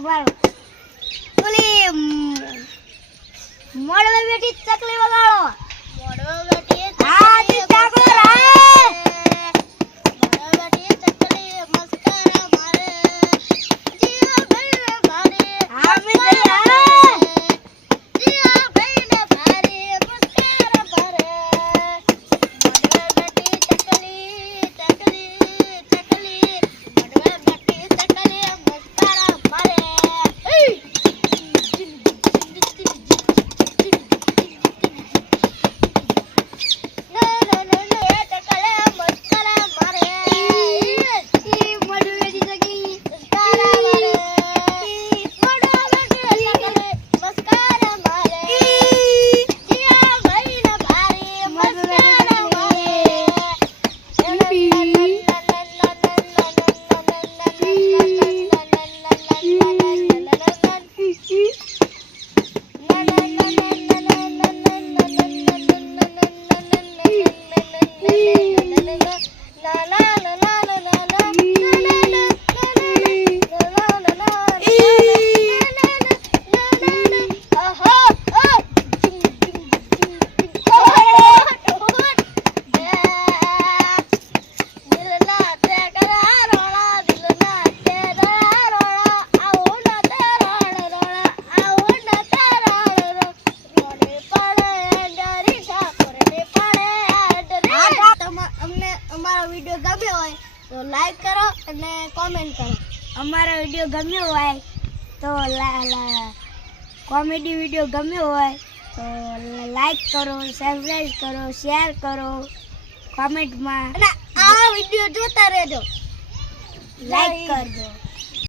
મારો ઓલી મોડવા બેઠી ચકલી વગાડો મોડવા બેઠી હા તી ચાકો રાય મોડવા બેઠી ચકલી મસ્કરા મારે જીયા ભાઈ મારે હા મે જીયા ભાઈ ને ભારે મસ્કરા મારે મોડવા બેઠી ચકલી મોડવા બેઠી ચકલી મસ્કરા મારે તો લાઈક કરો અને કોમેન્ટ કરો અમારો વિડિયો ગમ્યો હોય તો કોમેડી વિડિયો ગમ્યો હોય તો લાઈક કરો સબસ્ક્રાઇબ કરો શેર કરો કોમેન્ટમાં અને આ વિડિયો જોતા રહેજો લાઈક કરજો